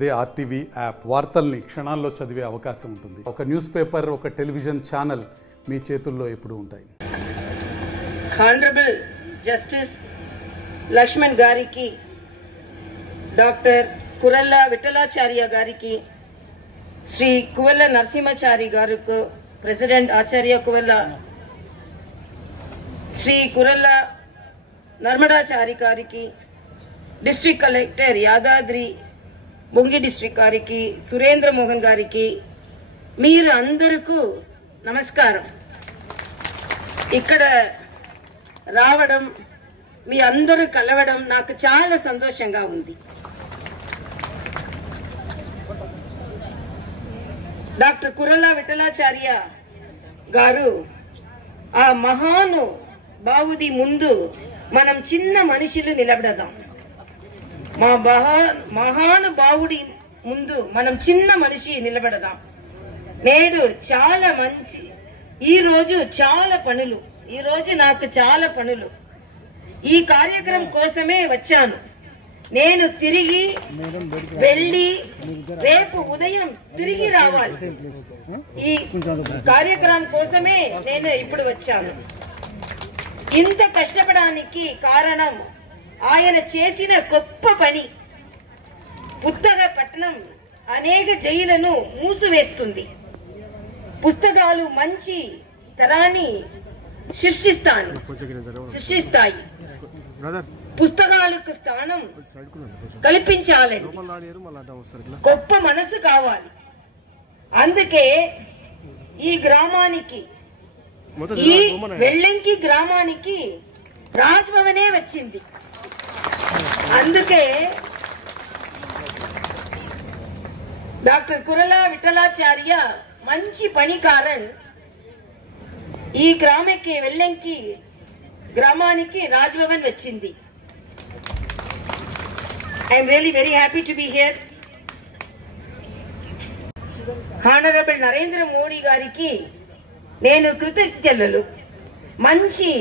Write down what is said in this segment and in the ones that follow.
అదే RTV app వార్తల్ని క్షణాల్లో చదివే అవకాశం ఉంటుంది. ఒక న్యూస్ పేపర్, ఒక టెలివిజన్ ఛానల్ మీ చేతుల్లో ఎప్పుడూ ఉంటాయి. హానరబుల్ జస్టిస్ లక్ష్మణ్ గారికి, డాక్టర్ కురల్ల విఠలాచార్య గారికి, శ్రీ కువెల్ల నరసింహాచారి గారికి, ప్రెసిడెంట్ ఆచార్య కువెల్ల, శ్రీ కురల్ల నర్మదాచారి గారికి, డిస్ట్రిక్ట్ కలెక్టర్ యాదాద్రి బొంగి డిస్ట్రిక్ట్ గారికి, సురేంద్ర మోహన్ గారికి, మీరు అందరికీ నమస్కారం. ఇక్కడ రావడం, మీ అందరూ కలవడం నాకు చాలా సంతోషంగా ఉంది. డాక్టర్ కురల్ల విఠలాచార్య గారు ఆ మహాను బావుది ముందు మనం చిన్న మనుషులు నిలబడదాం. మహానుభావుడి ముందు మనం చిన్న మనిషి నిలబడదాం. నేడు చాలా మంచి, ఈ రోజు నాకు చాలా పనులు. ఈ కార్యక్రమం కోసమే వచ్చాను. నేను తిరిగి వెళ్ళి రేపు ఉదయం తిరిగి రావాలి. ఈ కార్యక్రమం కోసమే నేను ఇప్పుడు వచ్చాను. ఇంత కష్టపడడానికి కారణం ఆయన చేసిన గొప్ప పని. పుస్తక పట్టణం అనేక జైలను మూసివేస్తుంది. పుస్తకాలు మంచి తరాన్ని సృష్టిస్తాయి. పుస్తకాలకు స్థానం కల్పించాలని గొప్ప మనసు కావాలి. అందుకే ఈ గ్రామానికి, ఈ వెల్లంకి గ్రామానికి రాజ్భవనే వచ్చింది. అందుకే డాక్టర్ కురల్ల విఠలాచార్య మంచి పనికారన్ ఈ గ్రామకి, వెల్లంకి గ్రామానికి రాజ్భవన్ వచ్చింది. I'm really very happy to be here. Honourable Narendra Modi గారికి నేను కృతజ్ఞతలు. మంచి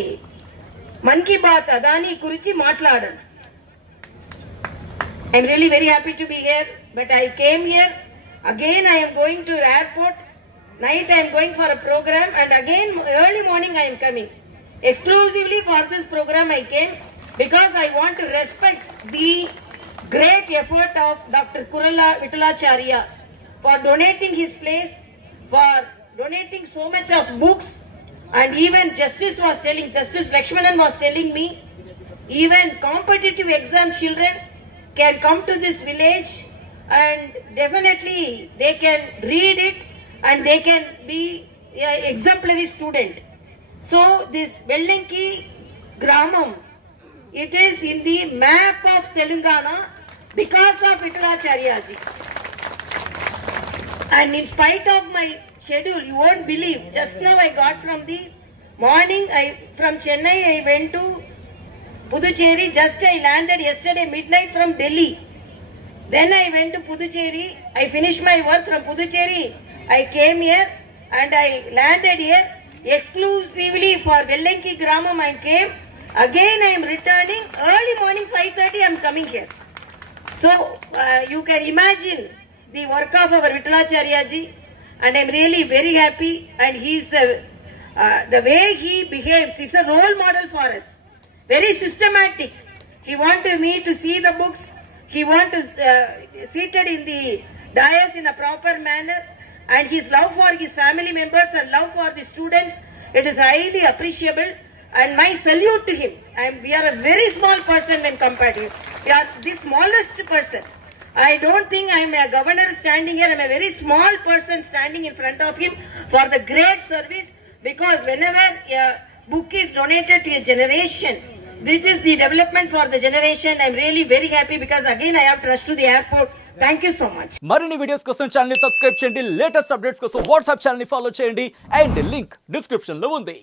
మన్ కీ బాత్ అదాని గురించి మాట్లాడాను. I'm really very happy to be here, but I came here. Again I am going to airport. Night I am going for a program, and again early morning I am coming. Exclusively for this program I came because I want to respect the great effort of Dr. Kuralla Viఠలాచార్య for donating his place, for donating so much of books, and even Justice Lakshmanan was telling me, even competitive exam children can come to this village and definitely they can read it and they can be an exemplary student. So this Vellanki Gramam, it is in the map of Telangana because of Viఠలాచార్య ji. And in spite of my schedule, you won't believe, just now I got from the morning, from Chennai I went to Puducherry. Just I landed yesterday midnight from Delhi. Then I went to Puducherry. I finished my work from Puducherry. I came here and I landed here exclusively for Vellanki Gramam. I came. Again I am returning. Early morning 5:30 I am coming here. So you can imagine the work of our Viఠలాచార్య ji, and I am really very happy. And he's the way he behaves, it's a role model for us. Very systematic. He wanted me to see the books. He wanted seated in the dais in a proper manner, and his love for his family members and love for the students, it is highly appreciable. And my salute to him. We are a very small person when compared to him. We are the smallest person. I don't think I am a governor standing here. I am a very small person standing in front of him for the great service. Because whenever a book is donated to a generation, this is the development for the generation. I am really very happy because again I have to rush to the airport. Thank you so much. మరిన్ని videos కోసం channel ని subscribe చేయండి. Latest updates కోసం WhatsApp channel ని follow చేయండి. And link description లో ఉంది.